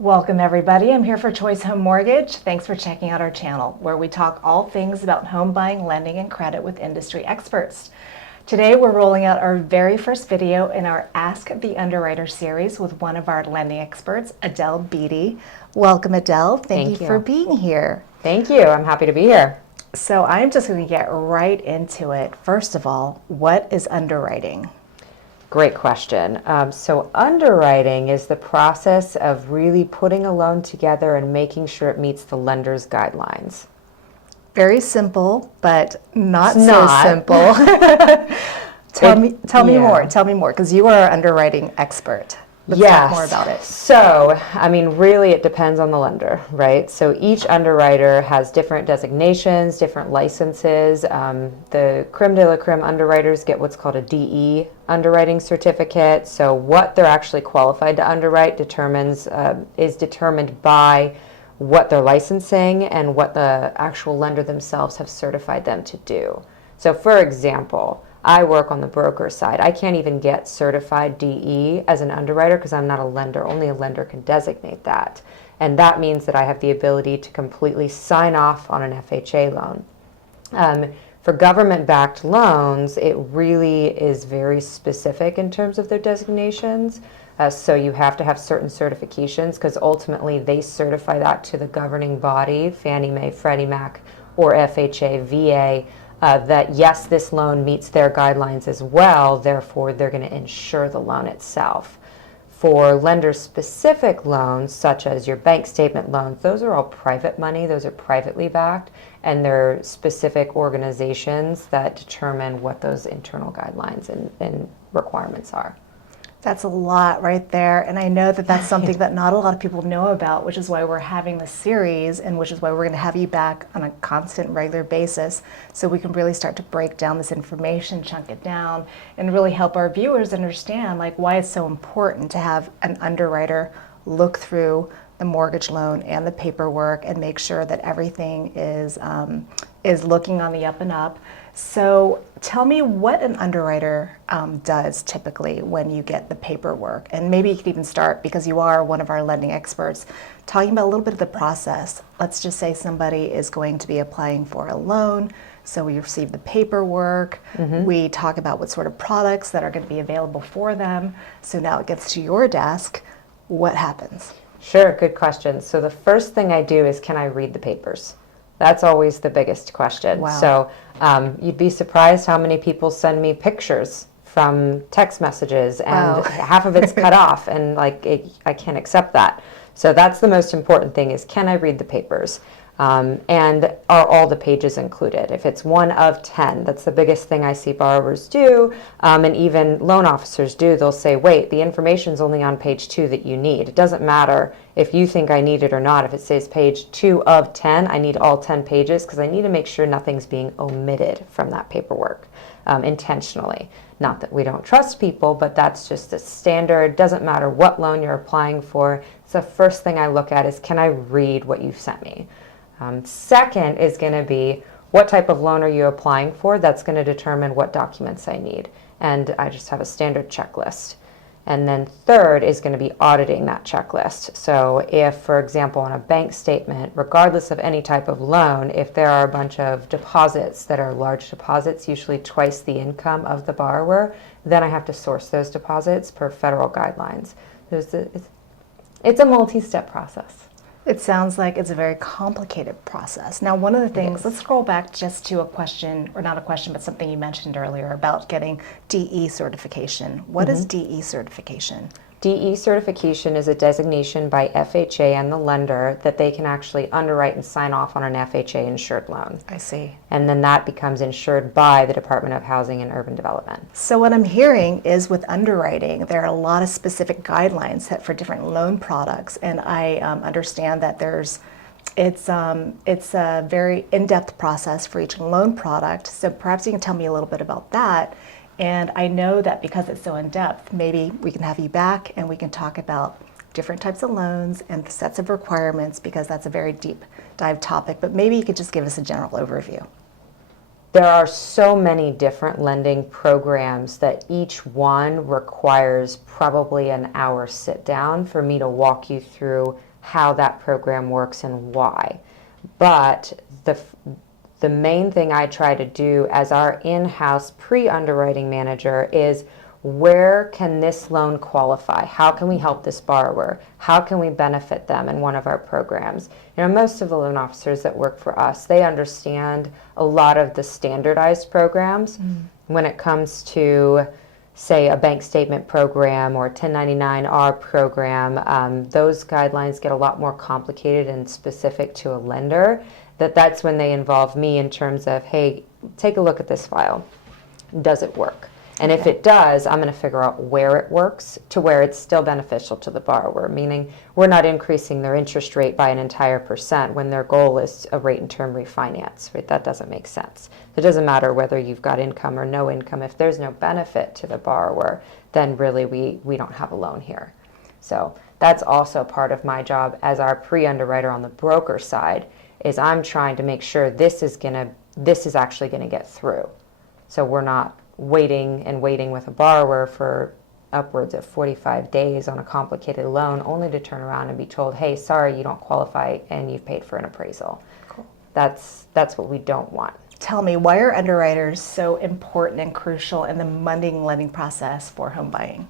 Welcome everybody. I'm here for Choice Home Mortgage. Thanks for checking out our channel where we talk all things about home buying, lending, and credit with industry experts. Today we're rolling out our very first video in our Ask the Underwriter series with one of our lending experts, Adele Beatty. Welcome Adele. Thank you for being here. Thank you. I'm happy to be here. So I'm just going to get right into it. First of all, what is underwriting? Great question. So underwriting is the process of really putting a loan together and making sure it meets the lender's guidelines. Very simple, but not so simple. Tell me more. Tell me more, because you are an underwriting expert. Let's talk more about it. So, really it depends on the lender, right? So each underwriter has different designations, different licenses. The creme de la creme underwriters get what's called a DE underwriting certificate. So what they're actually qualified to underwrite is determined by what they're licensing and what the actual lender themselves have certified them to do. So for example, I work on the broker side. I can't even get certified DE as an underwriter because I'm not a lender. Only a lender can designate that. And that means that I have the ability to completely sign off on an FHA loan. For government-backed loans, it really is very specific in terms of their designations. So you have to have certain certifications because ultimately they certify that to the governing body, Fannie Mae, Freddie Mac, or FHA, VA, that yes, this loan meets their guidelines as well, therefore they're going to insure the loan itself. For lender-specific loans, such as your bank statement loans, those are all private money, those are privately backed, and they're specific organizations that determine what those internal guidelines and requirements are. That's a lot right there, and I know that that's something that not a lot of people know about, which is why we're having this series and which is why we're going to have you back on a constant, regular basis so we can really start to break down this information, chunk it down, and really help our viewers understand why it's so important to have an underwriter look through the mortgage loan and the paperwork and make sure that everything is looking on the up and up. So tell me what an underwriter does typically when you get the paperwork. And maybe you could even start, because you are one of our lending experts, talking about a little bit of the process. Let's just say somebody is going to be applying for a loan. So we receive the paperwork. We talk about what sort of products that are going to be available for them. So now it gets to your desk. What happens? Sure, good question. So the first thing I do is, can I read the papers? That's always the biggest question. Wow. So you'd be surprised how many people send me pictures from text messages and half of it's cut off and I can't accept that. So that's the most important thing is, can I read the papers? And are all the pages included? If it's 1 of 10, that's the biggest thing I see borrowers do, and even loan officers do. They'll say, wait, the information's only on page 2 that you need. It doesn't matter if you think I need it or not. If it says page 2 of 10, I need all 10 pages because I need to make sure nothing's being omitted from that paperwork intentionally. Not that we don't trust people, but that's just a standard. Doesn't matter what loan you're applying for. It's the first thing I look at is, can I read what you've sent me? Second is going to be, what type of loan are you applying for? That's going to determine what documents I need. And I just have a standard checklist. And then third is going to be auditing that checklist. So if, for example, on a bank statement, regardless of any type of loan, if there are a bunch of deposits that are large deposits, usually twice the income of the borrower, then I have to source those deposits per federal guidelines. It's a multi-step process. It sounds like it's a very complicated process. Now, one of the things, let's scroll back just to a question, or not a question, but something you mentioned earlier about getting DE certification. What is DE certification? DE certification is a designation by FHA and the lender that they can actually underwrite and sign off on an FHA insured loan. I see. And then that becomes insured by the Department of Housing and Urban Development. So what I'm hearing is with underwriting, there are a lot of specific guidelines set for different loan products. And I understand that it's a very in-depth process for each loan product. So perhaps you can tell me a little bit about that. And I know that because it's so in-depth, maybe we can have you back and we can talk about different types of loans and the sets of requirements, because that's a very deep dive topic. But maybe you could just give us a general overview. There are so many different lending programs that each one requires probably an hour sit down for me to walk you through how that program works and why. But the main thing I try to do as our in-house pre-underwriting manager is, where can this loan qualify? How can we help this borrower? How can we benefit them in one of our programs? Most of the loan officers that work for us, they understand a lot of the standardized programs. When it comes to, say, a bank statement program or a 1099-R program, those guidelines get a lot more complicated and specific to a lender. That's when they involve me in terms of, hey, take a look at this file. Does it work? And if it does, I'm going to figure out where it works to where it's still beneficial to the borrower, meaning we're not increasing their interest rate by an entire % when their goal is a rate and term refinance. Right? That doesn't make sense. It doesn't matter whether you've got income or no income. If there's no benefit to the borrower, then really we don't have a loan here. So that's also part of my job as our pre-underwriter on the broker side, is I'm trying to make sure this is actually going to get through. So we're not waiting with a borrower for upwards of 45 days on a complicated loan, only to turn around and be told, hey, sorry, you don't qualify and you've paid for an appraisal. Cool. That's what we don't want. Tell me, why are underwriters so important and crucial in the money lending process for home buying?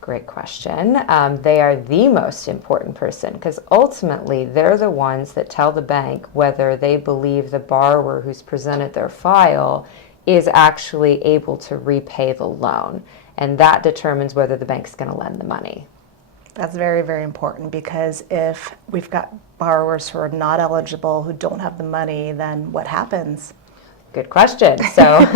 Great question. They are the most important person, because ultimately they're the ones that tell the bank whether they believe the borrower who's presented their file is actually able to repay the loan. And that determines whether the bank's going to lend the money. That's very, very important, because if we've got borrowers who are not eligible, who don't have the money, then what happens? Good question. So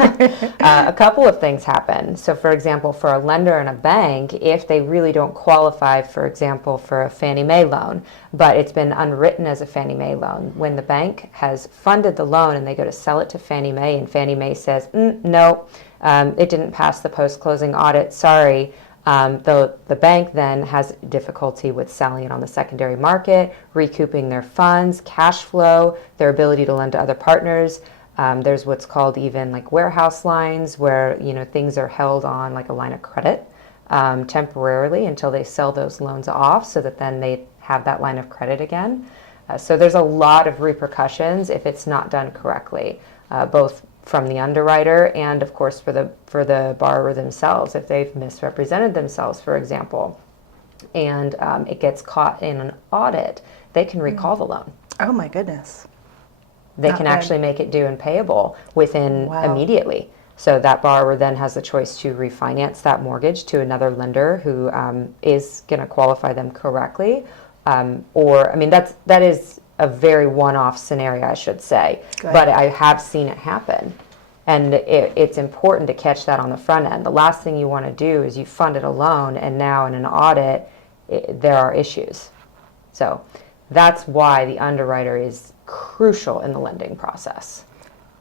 a couple of things happen. So for example, for a lender and a bank, if they really don't qualify, for example, for a Fannie Mae loan, but it's been underwritten as a Fannie Mae loan, when the bank has funded the loan and they go to sell it to Fannie Mae and Fannie Mae says, no, it didn't pass the post-closing audit, sorry, the bank then has difficulty with selling it on the secondary market, recouping their funds, cash flow, their ability to lend to other partners. There's what's called even like warehouse lines, where things are held on like a line of credit temporarily until they sell those loans off, so that then they have that line of credit again. So there's a lot of repercussions if it's not done correctly, both from the underwriter and of course for the borrower themselves. If they've misrepresented themselves, for example, and it gets caught in an audit, they can recall the loan. Oh my goodness. They can actually make it due and payable within immediately. So that borrower then has the choice to refinance that mortgage to another lender who is going to qualify them correctly. That is a very one-off scenario, I should say. Good. But I have seen it happen. And it's important to catch that on the front end. The last thing you want to do is you funded a loan and now in an audit, there are issues. So that's why the underwriter is crucial in the lending process.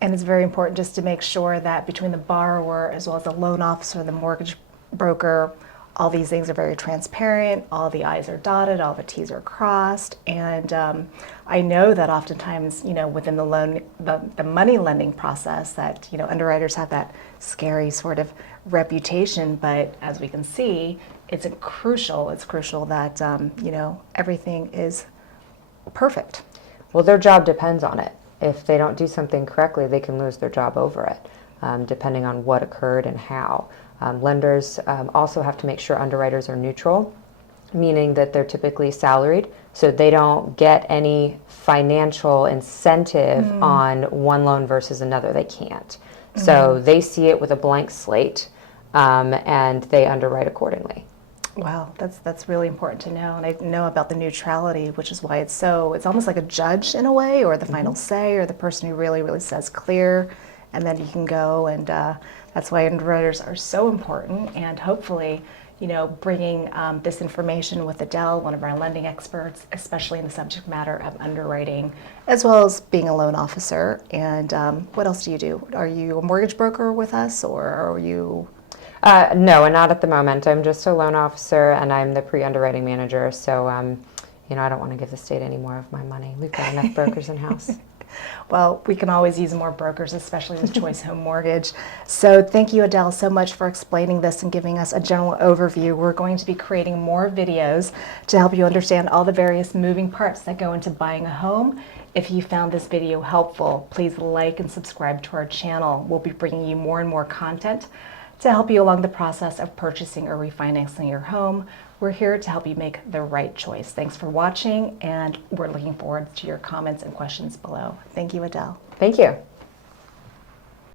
And it's very important just to make sure that between the borrower as well as the loan officer, the mortgage broker, all these things are very transparent, all the I's are dotted, all the T's are crossed. And I know that oftentimes, within the money lending process, that, underwriters have that scary sort of reputation, but as we can see, it's crucial that, everything is perfect. Well, their job depends on it. If they don't do something correctly, they can lose their job over it, depending on what occurred and how. Lenders also have to make sure underwriters are neutral, meaning that they're typically salaried, so they don't get any financial incentive on one loan versus another. They can't. So they see it with a blank slate, and they underwrite accordingly. Wow, that's really important to know. And I know about the neutrality, which is why it's almost like a judge in a way, or the final say, or the person who really, really says clear, and then you can go. And that's why underwriters are so important. And hopefully, bringing this information with Adele, one of our lending experts, especially in the subject matter of underwriting, as well as being a loan officer. And what else do you do? Are you a mortgage broker with us, or are you... No, not at the moment. I'm just a loan officer, and I'm the pre-underwriting manager. So, I don't want to give the state any more of my money. We've got enough brokers in-house. Well, we can always use more brokers, especially with Choice Home Mortgage. So thank you, Adele, so much for explaining this and giving us a general overview. We're going to be creating more videos to help you understand all the various moving parts that go into buying a home. If you found this video helpful, please like and subscribe to our channel. We'll be bringing you more and more content to help you along the process of purchasing or refinancing your home. We're here to help you make the right choice. Thanks for watching, and we're looking forward to your comments and questions below. Thank you, Adele. Thank you.